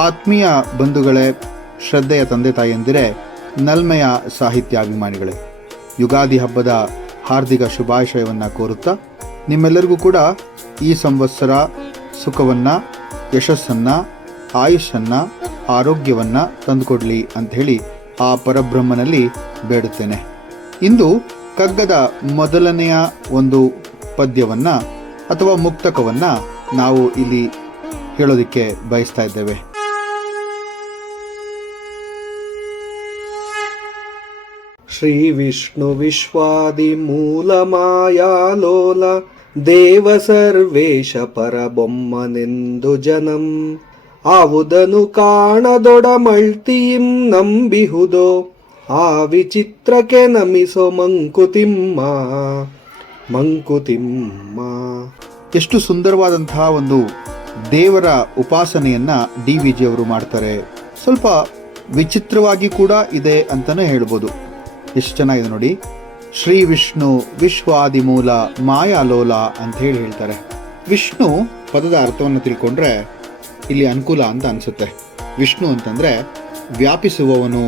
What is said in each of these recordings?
ಆತ್ಮೀಯ ಬಂಧುಗಳೇ, ಶ್ರದ್ಧೆಯ ತಂದೆ ತಾಯಿಯಂದಿರೇ, ನಲ್ಮೆಯ ಸಾಹಿತ್ಯಾಭಿಮಾನಿಗಳೇ, ಯುಗಾದಿ ಹಬ್ಬದ ಹಾರ್ದಿಕ ಶುಭಾಶಯವನ್ನು ಕೋರುತ್ತಾ ನಿಮ್ಮೆಲ್ಲರಿಗೂ ಕೂಡ ಈ ಸಂವತ್ಸರ ಸುಖವನ್ನು, ಯಶಸ್ಸನ್ನು, ಆಯುಷನ್ನು, ಆರೋಗ್ಯವನ್ನು ತಂದುಕೊಡಲಿ ಅಂಥೇಳಿ ಆ ಪರಬ್ರಹ್ಮನಲ್ಲಿ ಬೇಡುತ್ತೇನೆ. ಇಂದು ಕಗ್ಗದ ಮೊದಲನೆಯ ಒಂದು ಪದ್ಯವನ್ನು ಅಥವಾ ಮುಕ್ತಕವನ್ನು ನಾವು ಇಲ್ಲಿ ಹೇಳೋದಕ್ಕೆ ಬಯಸ್ತಾ ಇದ್ದೇವೆ. ಶ್ರೀ ವಿಷ್ಣು ವಿಶ್ವಾದಿ ಮೂಲ ಮಾಯಾಲೋಲ ದೇವ ಸರ್ವೇಶ ಪರಬೊಮ್ಮನೆಂದು ಜನಂ ಆವುದನು ಕಾಣದೊಡಮಳ್ತಿಯಿಂ ನಂಬಿಹುದೋ ಆ ವಿಚಿತ್ರಕ್ಕೆ ನಮಿಸೋ ಮಂಕುತಿಮ್ಮ. ಎಷ್ಟು ಸುಂದರವಾದಂತಹ ಒಂದು ದೇವರ ಉಪಾಸನೆಯನ್ನ DVG ಅವರು ಮಾಡ್ತಾರೆ. ಸ್ವಲ್ಪ ವಿಚಿತ್ರವಾಗಿ ಕೂಡ ಇದೆ ಅಂತಾನೆ ಹೇಳ್ಬೋದು. ಎಷ್ಟು ಚೆನ್ನಾಗಿದೆ ನೋಡಿ. ಶ್ರೀ ವಿಷ್ಣು ವಿಶ್ವಾದಿಮೂಲ ಮಾಯಾಲೋಲ ಅಂತ ಹೇಳ್ತಾರೆ. ವಿಷ್ಣು ಪದದ ಅರ್ಥವನ್ನು ತಿಳ್ಕೊಂಡ್ರೆ ಇಲ್ಲಿ ಅನುಕೂಲ ಅಂತ ಅನಿಸುತ್ತೆ. ವಿಷ್ಣು ಅಂತಂದ್ರೆ ವ್ಯಾಪಿಸುವವನು,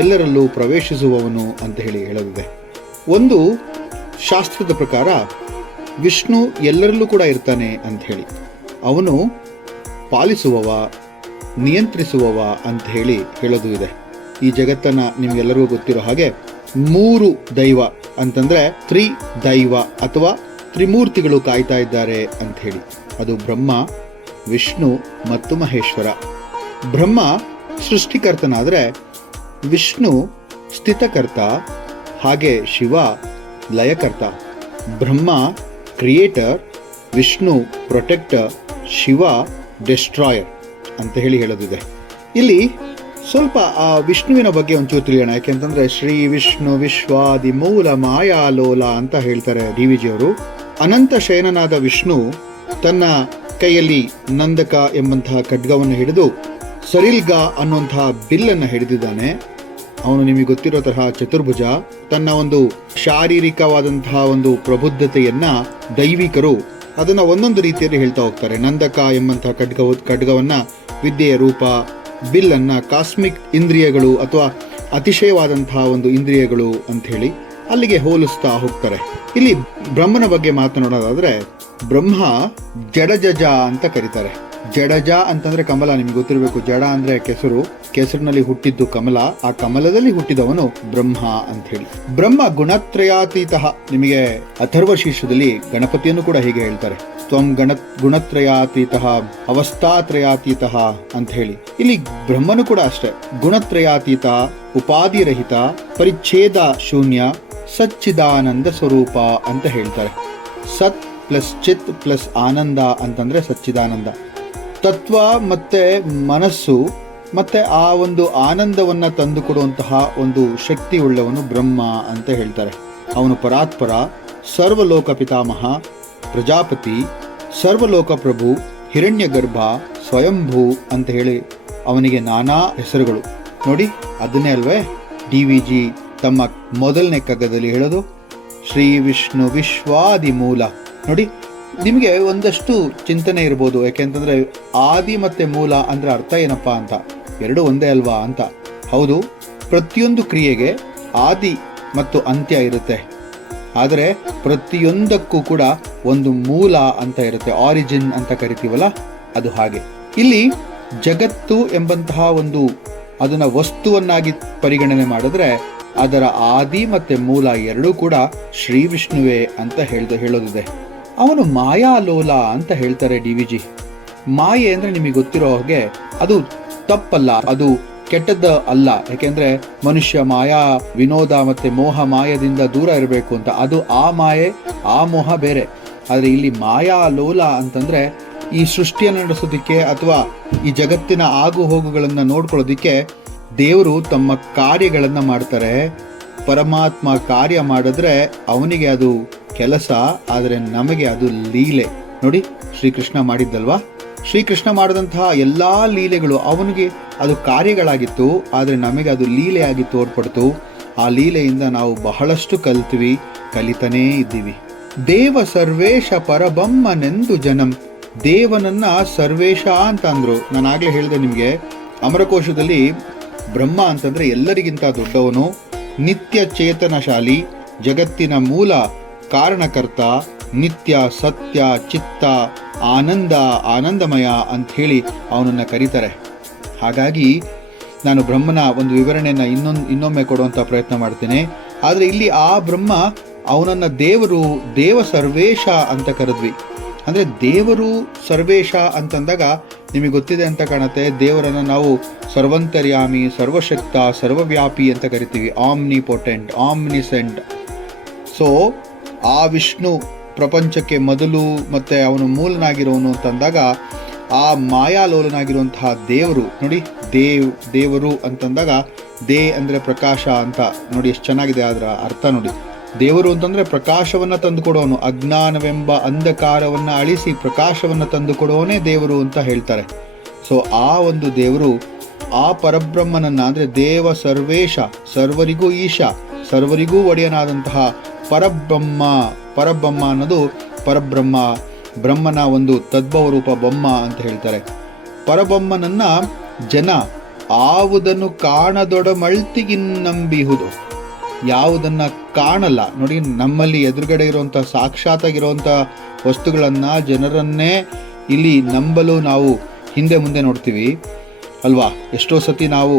ಎಲ್ಲರಲ್ಲೂ ಪ್ರವೇಶಿಸುವವನು ಅಂತ ಹೇಳೋದಿದೆ. ಒಂದು ಶಾಸ್ತ್ರದ ಪ್ರಕಾರ ವಿಷ್ಣು ಎಲ್ಲರಲ್ಲೂ ಕೂಡ ಇರ್ತಾನೆ ಅಂತ ಹೇಳಿ, ಅವನು ಪಾಲಿಸುವವ, ನಿಯಂತ್ರಿಸುವವ ಅಂತ ಹೇಳೋದು ಇದೆ. ಈ ಜಗತ್ತನ್ನು ನಿಮಗೆಲ್ಲರಿಗೂ ಗೊತ್ತಿರೋ ಹಾಗೆ 3 ದೈವ ಅಂತಂದ್ರೆ ತ್ರಿದೈವ ಅಥವಾ ತ್ರಿಮೂರ್ತಿಗಳು ಕಾಯ್ತಾ ಇದ್ದಾರೆ ಅಂತ ಹೇಳಿ. ಅದು ಬ್ರಹ್ಮ, ವಿಷ್ಣು ಮತ್ತು ಮಹೇಶ್ವರ. ಬ್ರಹ್ಮ ಸೃಷ್ಟಿಕರ್ತನಾದರೆ ವಿಷ್ಣು ಸ್ಥಿತಕರ್ತ, ಹಾಗೆ ಶಿವ ಲಯಕರ್ತ. Brahma creator, Vishnu protector, Shiva destroyer ಅಂತ ಹೇಳೋದಿದೆ. ಇಲ್ಲಿ ಸ್ವಲ್ಪ ಆ ವಿಷ್ಣುವಿನ ಬಗ್ಗೆ ಒಂಚೂರು ತಿಳಿಯೋಣ. ಯಾಕೆಂತಂದ್ರೆ ಶ್ರೀ ವಿಷ್ಣು ವಿಶ್ವಾದಿ ಮೂಲ ಮಾಯಾಲೋಲ ಅಂತ ಹೇಳ್ತಾರೆ DVG ಅವರು. ಅನಂತ ಶಯನನಾದ ವಿಷ್ಣು ತನ್ನ ಕೈಯಲ್ಲಿ ನಂದಕ ಎಂಬಂತಹ ಖಡ್ಗವನ್ನು ಹಿಡಿದು ಸರಿಲ್ಗ ಅನ್ನುವಂತಹ ಬಿಲ್ಲನ್ನು ಹಿಡಿದಿದ್ದಾನೆ. ಅವನು ನಿಮಗೆ ಗೊತ್ತಿರೋ ತರಹ ಚತುರ್ಭುಜ. ತನ್ನ ಒಂದು ಶಾರೀರಿಕವಾದಂತಹ ಒಂದು ಪ್ರಬುದ್ಧತೆಯನ್ನ ದೈವಿಕರು ಅದನ್ನ ಒಂದೊಂದು ರೀತಿಯಲ್ಲಿ ಹೇಳ್ತಾ ಹೋಗ್ತಾರೆ. ನಂದಕ ಎಂಬಂತಹ ಖಡ್ಗವನ್ನ ವಿದ್ಯೆಯ ರೂಪ, ಬಿಲ್ಲನ್ನ ಕಾಸ್ಮಿಕ್ ಇಂದ್ರಿಯಗಳು ಅಥವಾ ಅತಿಶಯವಾದಂತಹ ಒಂದು ಇಂದ್ರಿಯಗಳು ಅಂತ ಹೇಳಿ ಅಲ್ಲಿಗೆ ಹೋಲಿಸ್ತಾ ಹೋಗ್ತಾರೆ. ಇಲ್ಲಿ ಬ್ರಹ್ಮನ ಬಗ್ಗೆ ಮಾತನಾಡೋದಾದ್ರೆ ಬ್ರಹ್ಮ ಜಡಜ ಅಂತ ಕರೀತಾರೆ. ಜಡಜ ಅಂತಂದ್ರೆ ಕಮಲ, ನಿಮ್ಗೆ ಗೊತ್ತಿರಬೇಕು. ಜಡ ಅಂದ್ರೆ ಕೆಸರು, ಕೆಸರಿನಲ್ಲಿ ಹುಟ್ಟಿದ್ದು ಕಮಲ, ಆ ಕಮಲದಲ್ಲಿ ಹುಟ್ಟಿದವನು ಬ್ರಹ್ಮ ಅಂತ ಹೇಳಿ. ಬ್ರಹ್ಮ ಗುಣತ್ರಯಾತೀತ. ನಿಮಗೆ ಅಥರ್ವ ಶೀರ್ಷದಲ್ಲಿ ಗಣಪತಿಯನ್ನು ಕೂಡ ಹೀಗೆ ಹೇಳ್ತಾರೆ, ತ್ವಂ ಗುಣತ್ರಯಾತೀತ ಅವಸ್ಥಾತ್ರಯಾತೀತ ಅಂತ ಹೇಳಿ. ಇಲ್ಲಿ ಬ್ರಹ್ಮನು ಕೂಡ ಅಷ್ಟೇ, ಗುಣತ್ರಯಾತೀತ, ಉಪಾಧಿರಹಿತ, ಪರಿಚ್ಛೇದ ಶೂನ್ಯ, ಸಚ್ಚಿದಾನಂದ ಸ್ವರೂಪ ಅಂತ ಹೇಳ್ತಾರೆ. ಸತ್ ಪ್ಲಸ್ ಚಿತ್ ಪ್ಲಸ್ ಆನಂದ ಅಂತಂದ್ರೆ ಸಚ್ಚಿದಾನಂದ. ತತ್ವ ಮತ್ತೆ ಮನಸ್ಸು ಮತ್ತೆ ಆ ಒಂದು ಆನಂದವನ್ನ ತಂದುಕೊಡುವಂತಹ ಒಂದು ಶಕ್ತಿ ಉಳ್ಳವನು ಬ್ರಹ್ಮ ಅಂತ ಹೇಳ್ತಾರೆ. ಅವನು ಪರಾತ್ಪರ, ಸರ್ವಲೋಕ ಪಿತಾಮಹ, ಪ್ರಜಾಪತಿ, ಸರ್ವಲೋಕ ಪ್ರಭು, ಹಿರಣ್ಯಗರ್ಭ, ಸ್ವಯಂಭೂ ಅಂತ ಹೇಳಿ ಅವನಿಗೆ ನಾನಾ ಹೆಸರುಗಳು. ನೋಡಿ, ಅದನ್ನೇ ಅಲ್ವೇ DVG ತಮ್ಮ ಮೊದಲನೇ ಕಗ್ಗದಲ್ಲಿ ಹೇಳೋದು, ಶ್ರೀ ವಿಷ್ಣು ವಿಶ್ವಾದಿ ಮೂಲ. ನೋಡಿ, ನಿಮಗೆ ಒಂದಷ್ಟು ಚಿಂತನೆ ಇರ್ಬೋದು, ಯಾಕೆಂತಂದ್ರೆ ಆದಿ ಮತ್ತೆ ಮೂಲ ಅಂದ್ರೆ ಅರ್ಥ ಏನಪ್ಪಾ ಅಂತ. ಎರಡು ಒಂದೇ ಅಲ್ವಾ ಅಂತ. ಹೌದು, ಪ್ರತಿಯೊಂದು ಕ್ರಿಯೆಗೆ ಆದಿ ಮತ್ತು ಅಂತ್ಯ ಇರುತ್ತೆ. ಆದರೆ ಪ್ರತಿಯೊಂದಕ್ಕೂ ಕೂಡ ಒಂದು ಮೂಲ ಅಂತ ಇರುತ್ತೆ, ಆರಿಜಿನ್ ಅಂತ ಕರಿತೀವಲ್ಲ, ಅದು ಹಾಗೆ. ಇಲ್ಲಿ ಜಗತ್ತು ಎಂಬಂತಹ ಒಂದು ಅದನ್ನ ವಸ್ತುವನ್ನಾಗಿ ಪರಿಗಣನೆ ಮಾಡಿದ್ರೆ ಅದರ ಆದಿ ಮತ್ತೆ ಮೂಲ ಎರಡೂ ಕೂಡ ಶ್ರೀ ವಿಷ್ಣುವೇ ಅಂತ ಹೇಳೋದಿದೆ. ಅವನು ಮಾಯಾಲೋಲ ಅಂತ ಹೇಳ್ತಾರೆ DVG. ಮಾಯೆ ಅಂದ್ರೆ ನಿಮಗೆ ಗೊತ್ತಿರೋ ಹಾಗೆ ಅದು ತಪ್ಪಲ್ಲ, ಅದು ಕೆಟ್ಟದ್ದ ಅಲ್ಲ. ಯಾಕೆಂದ್ರೆ ಮನುಷ್ಯ ಮಾಯಾ ವಿನೋದ ಮತ್ತೆ ಮೋಹ ಮಾಯದಿಂದ ದೂರ ಇರಬೇಕು ಅಂತ. ಅದು ಆ ಮಾಯೆ, ಆ ಮೋಹ ಬೇರೆ. ಆದ್ರೆ ಇಲ್ಲಿ ಮಾಯಾಲೋಲ ಅಂತಂದ್ರೆ ಈ ಸೃಷ್ಟಿಯನ್ನು ನಡೆಸೋದಿಕ್ಕೆ ಅಥವಾ ಈ ಜಗತ್ತಿನ ಆಗು ಹೋಗುಗಳನ್ನ ನೋಡ್ಕೊಳ್ಳೋದಿಕ್ಕೆ ದೇವರು ತಮ್ಮ ಕಾರ್ಯಗಳನ್ನ ಮಾಡ್ತಾರೆ. ಪರಮಾತ್ಮ ಕಾರ್ಯ ಮಾಡಿದ್ರೆ ಅವನಿಗೆ ಅದು ಕೆಲಸ, ಆದರೆ ನಮಗೆ ಅದು ಲೀಲೆ. ನೋಡಿ, ಶ್ರೀಕೃಷ್ಣ ಮಾಡಿದ್ದಲ್ವಾ, ಶ್ರೀಕೃಷ್ಣ ಮಾಡಿದಂತಹ ಎಲ್ಲಾ ಲೀಲೆಗಳು ಅವನಿಗೆ ಅದು ಕಾರ್ಯಗಳಾಗಿತ್ತು, ಆದರೆ ನಮಗೆ ಅದು ಲೀಲೆಯಾಗಿ ತೋರ್ಪಡ್ತು. ಆ ಲೀಲೆಯಿಂದ ನಾವು ಬಹಳಷ್ಟು ಕಲಿತೀವಿ, ಕಲಿತಾನೇ ಇದ್ದೀವಿ. ದೇವ ಸರ್ವೇಶ ಪರಬಮ್ಮನೆಂದು ಜನಂ ದೇವನನ್ನ ಸರ್ವೇಶ ಅಂತ ಅಂದ್ರು. ನಾನು ಆಗ್ಲೇ ಹೇಳಿದೆ ನಿಮಗೆ, ಅಮರಕೋಶದಲ್ಲಿ ಬ್ರಹ್ಮ ಅಂತಂದ್ರೆ ಎಲ್ಲರಿಗಿಂತ ದೊಡ್ಡವನು, ನಿತ್ಯ ಚೇತನಶಾಲಿ, ಜಗತ್ತಿನ ಮೂಲ ಕಾರಣಕರ್ತ, ನಿತ್ಯ ಸತ್ಯ ಚಿತ್ತ ಆನಂದಮಯ ಅಂಥೇಳಿ ಅವನನ್ನು ಕರೀತಾರೆ. ಹಾಗಾಗಿ ನಾನು ಬ್ರಹ್ಮನ ಒಂದು ವಿವರಣೆಯನ್ನು ಇನ್ನೊಮ್ಮೆ ಕೊಡುವಂಥ ಪ್ರಯತ್ನ ಮಾಡ್ತೀನಿ. ಆದರೆ ಇಲ್ಲಿ ಆ ಬ್ರಹ್ಮ ಅವನನ್ನು ದೇವ ಸರ್ವೇಶ ಅಂತ ಕರೆದ್ವಿ. ಅಂದರೆ ದೇವರು ಸರ್ವೇಶ ಅಂತಂದಾಗ ನಿಮಗೆ ಗೊತ್ತಿದೆ ಅಂತ ಕಾಣುತ್ತೆ, ದೇವರನ್ನು ನಾವು ಸರ್ವಂತರ್ಯಾಮಿ, ಸರ್ವಶಕ್ತ, ಸರ್ವವ್ಯಾಪಿ ಅಂತ ಕರಿತೀವಿ, ಆಮ್ನಿಪೊಟೆಂಟ್, ಆಮ್ನಿಸೆಂಟ್. ಸೊ ಆ ವಿಷ್ಣು ಪ್ರಪಂಚಕ್ಕೆ ಮೊದಲು ಮತ್ತು ಅವನು ಮೂಲನಾಗಿರೋನು ಅಂತಂದಾಗ ಆ ಮಾಯಾಲೋಲನಾಗಿರುವಂತಹ ದೇವರು ನೋಡಿ, ದೇವರು ಅಂತಂದಾಗ ಅಂದರೆ ಪ್ರಕಾಶ ಅಂತ ನೋಡಿ, ಎಷ್ಟು ಚೆನ್ನಾಗಿದೆ ಅದರ ಅರ್ಥ ನೋಡಿ. ದೇವರು ಅಂತಂದರೆ ಪ್ರಕಾಶವನ್ನು ತಂದುಕೊಡೋನು, ಅಜ್ಞಾನವೆಂಬ ಅಂಧಕಾರವನ್ನು ಅಳಿಸಿ ಪ್ರಕಾಶವನ್ನು ತಂದುಕೊಡೋನೇ ದೇವರು ಅಂತ ಹೇಳ್ತಾರೆ. ಸೊ ಆ ಒಂದು ದೇವರು ಆ ಪರಬ್ರಹ್ಮನನ್ನು ಅಂದರೆ ದೇವ ಸರ್ವೇಶ, ಸರ್ವರಿಗೂ ಈಶ, ಸರ್ವರಿಗೂ ಒಡೆಯನಾದಂತಹ ಪರಬ್ರಹ್ಮ ಅನ್ನೋದು ಪರಬ್ರಹ್ಮ, ಬ್ರಹ್ಮನ ಒಂದು ತದ್ಭವ ರೂಪ ಬೊಮ್ಮ ಅಂತ ಹೇಳ್ತಾರೆ. ಪರಬ್ರಹ್ಮನನ್ನ ಜನ ಆವುದನ್ನು ಕಾಣದೊಡಮಳ್ತಿಗಿನ್ನಂಬಿಹುದು, ಯಾವುದನ್ನ ಕಾಣಲ್ಲ ನೋಡಿ, ನಮ್ಮಲ್ಲಿ ಎದುರುಗಡೆ ಇರುವಂಥ ಸಾಕ್ಷಾತ್ತಾಗಿರುವಂಥ ವಸ್ತುಗಳನ್ನು ಜನರನ್ನೇ ಇಲ್ಲಿ ನಂಬಲು ನಾವು ಹಿಂದೆ ಮುಂದೆ ನೋಡ್ತೀವಿ ಅಲ್ವಾ. ಎಷ್ಟೋ ಸತಿ ನಾವು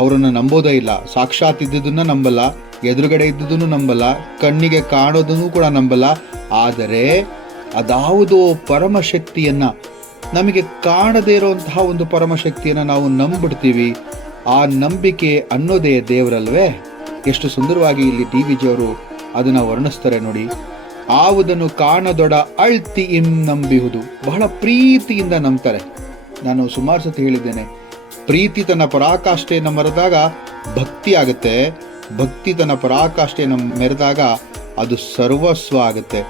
ಅವರನ್ನು ನಂಬೋದೇ ಇಲ್ಲ. ಸಾಕ್ಷಾತ್ ಇದ್ದುದನ್ನು ನಂಬಲ್ಲ, ಎದುರುಗಡೆ ಇದ್ದುದನ್ನು ನಂಬಲ್ಲ, ಕಣ್ಣಿಗೆ ಕಾಣೋದನ್ನು ಕೂಡ ನಂಬಲ್ಲ. ಆದರೆ ಅದಾವುದೋ ಪರಮಶಕ್ತಿಯನ್ನು, ನಮಗೆ ಕಾಣದೇ ಇರುವಂತಹ ಒಂದು ಪರಮಶಕ್ತಿಯನ್ನು ನಾವು ನಂಬಿಡ್ತೀವಿ. ಆ ನಂಬಿಕೆ ಅನ್ನೋದೇ ದೇವರಲ್ವೇ. ಎಷ್ಟು ಸುಂದರವಾಗಿ ಇಲ್ಲಿ DVG ಅವರು ಅದನ್ನು ವರ್ಣಿಸ್ತಾರೆ ನೋಡಿ. ಆವುದನ್ನು ಕಾಣದೊಡ ಅಳ್ತಿ ನಂಬಿಹುದು, ಬಹಳ ಪ್ರೀತಿಯಿಂದ ನಂಬ್ತಾರೆ. ನಾನು ಸುಮಾರು ಸತಿ ಹೇಳಿದ್ದೇನೆ, ಪ್ರೀತಿ ತನ್ನ ಪರಾಕಾಷ್ಠೆಯನ್ನು ಮೆರೆದಾಗ ಭಕ್ತಿ ಆಗುತ್ತೆ, ಭಕ್ತಿ ತನ್ನ ಪರಾಕಾಷ್ಠೆಯನ್ನು ಮೆರೆದಾಗ ಅದು ಸರ್ವಸ್ವ ಆಗುತ್ತೆ.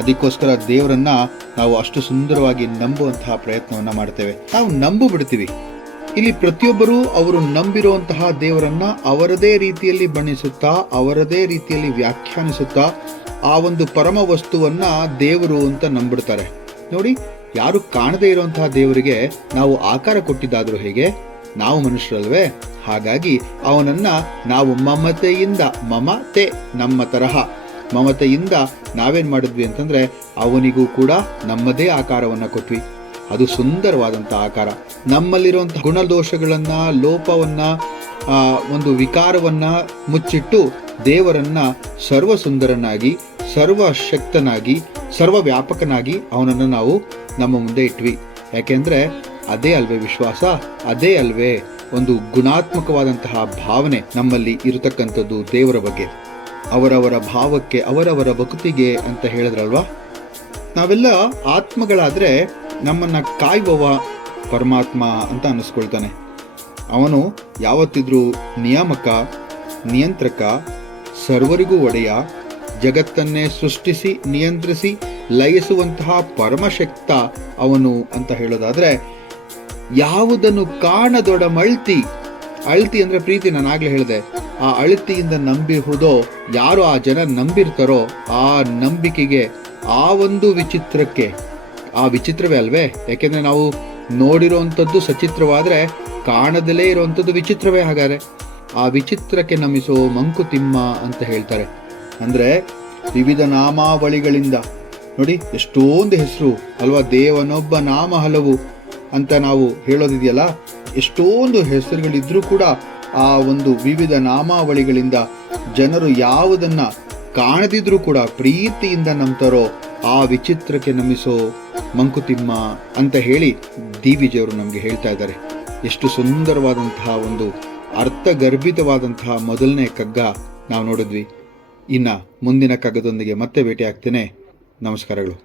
ಅದಕ್ಕೋಸ್ಕರ ದೇವರನ್ನ ನಾವು ಅಷ್ಟು ಸುಂದರವಾಗಿ ನಂಬುವಂತಹ ಪ್ರಯತ್ನವನ್ನು ಮಾಡ್ತೇವೆ. ನಾವು ನಂಬು ಬಿಡ್ತೀವಿ. ಇಲ್ಲಿ ಪ್ರತಿಯೊಬ್ಬರೂ ಅವರು ನಂಬಿರುವಂತಹ ದೇವರನ್ನ ಅವರದೇ ರೀತಿಯಲ್ಲಿ ಬಣ್ಣಿಸುತ್ತಾ, ಅವರದೇ ರೀತಿಯಲ್ಲಿ ವ್ಯಾಖ್ಯಾನಿಸುತ್ತಾ ಆ ಒಂದು ಪರಮ ವಸ್ತುವನ್ನ ದೇವರು ಅಂತ ನಂಬಿಡ್ತಾರೆ ನೋಡಿ. ಯಾರು ಕಾಣದೇ ಇರುವಂತಹ ದೇವರಿಗೆ ನಾವು ಆಕಾರ ಕೊಟ್ಟಿದ್ದಾದ್ರೂ ಹೇಗೆ? ನಾವು ಮನುಷ್ಯರಲ್ವೇ. ಹಾಗಾಗಿ ಅವನನ್ನ ನಾವು ಮಮತೆ ನಮ್ಮ ತರಹ ಮಮತೆಯಿಂದ ನಾವೇನ್ ಮಾಡಿದ್ವಿ ಅಂತಂದ್ರೆ ಅವನಿಗೂ ಕೂಡ ನಮ್ಮದೇ ಆಕಾರವನ್ನ ಕೊಟ್ವಿ. ಅದು ಸುಂದರವಾದಂಥ ಆಕಾರ. ನಮ್ಮಲ್ಲಿರುವಂತಹ ಗುಣದೋಷಗಳನ್ನ, ಲೋಪವನ್ನ, ಒಂದು ವಿಕಾರವನ್ನ ಮುಚ್ಚಿಟ್ಟು ದೇವರನ್ನ ಸರ್ವಸುಂದರನಾಗಿ, ಸರ್ವಶಕ್ತನಾಗಿ, ಸರ್ವವ್ಯಾಪಕನಾಗಿ ಅವನನ್ನು ನಾವು ನಮ್ಮ ಮುಂದೆ ಇಟ್ವಿ. ಯಾಕೆಂದ್ರೆ ಅದೇ ಅಲ್ವೇ ವಿಶ್ವಾಸ, ಅದೇ ಅಲ್ವೇ ಒಂದು ಗುಣಾತ್ಮಕವಾದಂತಹ ಭಾವನೆ ನಮ್ಮಲ್ಲಿ ಇರತಕ್ಕಂಥದ್ದು ದೇವರ ಬಗ್ಗೆ. ಅವರವರ ಭಾವಕ್ಕೆ, ಅವರವರ ಭಕ್ತಿಗೆ ಅಂತ ಹೇಳಿದ್ರಲ್ವಾ. ನಾವೆಲ್ಲ ಆತ್ಮಗಳಾದ್ರೆ ನಮ್ಮನ್ನ ಕಾಯುವವ ಪರಮಾತ್ಮ ಅಂತ ಅನ್ನಿಸ್ಕೊಳ್ತಾನೆ. ಅವನು ಯಾವತ್ತಿದ್ರೂ ನಿಯಾಮಕ, ನಿಯಂತ್ರಕ, ಸರ್ವರಿಗೂ ಒಡೆಯ, ಜಗತ್ತನ್ನೇ ಸೃಷ್ಟಿಸಿ ನಿಯಂತ್ರಿಸಿ ಲಯಿಸುವಂತಹ ಪರಮಶಕ್ತ ಅವನು ಅಂತ ಹೇಳೋದಾದ್ರೆ, ಯಾವುದನ್ನು ಕಾಣದೊಡಮಳ್ತಿ, ಅಳ್ತಿ ಅಂದ್ರೆ ಪ್ರೀತಿ, ನಾನು ಆಗ್ಲೇ ಹೇಳಿದೆ. ಆ ಅಳ್ತಿಯಿಂದ ನಂಬಿಹುದೋ, ಯಾರು ಆ ಜನ ನಂಬಿರ್ತಾರೋ ಆ ನಂಬಿಕೆಗೆ, ಆ ಒಂದು ವಿಚಿತ್ರಕ್ಕೆ, ಆ ವಿಚಿತ್ರವೇ ಅಲ್ವೇ. ಯಾಕೆಂದ್ರೆ ನಾವು ನೋಡಿರೋವಂಥದ್ದು ಸಚಿತ್ರವಾದ್ರೆ ಕಾಣದಲೇ ಇರುವಂಥದ್ದು ವಿಚಿತ್ರವೇ. ಹಾಗಾದ್ರೆ ಆ ವಿಚಿತ್ರಕ್ಕೆ ನಮಿಸೋ ಮಂಕುತಿಮ್ಮ ಅಂತ ಹೇಳ್ತಾರೆ. ಅಂದ್ರೆ ವಿವಿಧ ನಾಮಾವಳಿಗಳಿಂದ ನೋಡಿ, ಎಷ್ಟೊಂದು ಹೆಸರು ಅಲ್ವಾ. ದೇವನೊಬ್ಬ ನಾಮ ಹಲವು ಅಂತ ನಾವು ಹೇಳೋದಿದೆಯಲ್ಲ, ಎಷ್ಟೊಂದು ಹೆಸರುಗಳಿದ್ರೂ ಕೂಡ ಆ ಒಂದು ವಿವಿಧ ನಾಮಾವಳಿಗಳಿಂದ ಜನರು ಯಾವುದನ್ನ ಕಾಣದಿದ್ರೂ ಕೂಡ ಪ್ರೀತಿಯಿಂದ ನಂಬ್ತಾರೋ ಆ ವಿಚಿತ್ರಕ್ಕೆ ನಮಿಸೋ ಮಂಕುತಿಮ್ಮ ಅಂತ ಹೇಳಿ DVG ಅವರು ನಮಗೆ ಹೇಳ್ತಾ ಇದ್ದಾರೆ. ಎಷ್ಟು ಸುಂದರವಾದಂತಹ ಒಂದು ಅರ್ಥಗರ್ಭಿತವಾದಂತಹ ಮೊದಲನೇ ಕಗ್ಗ ನಾವು ನೋಡಿದ್ವಿ. ಇನ್ನು ಮುಂದಿನ ಕಗ್ಗದೊಂದಿಗೆ ಮತ್ತೆ ಭೇಟಿ ಆಗ್ತೇನೆ. ನಮಸ್ಕಾರಗಳು.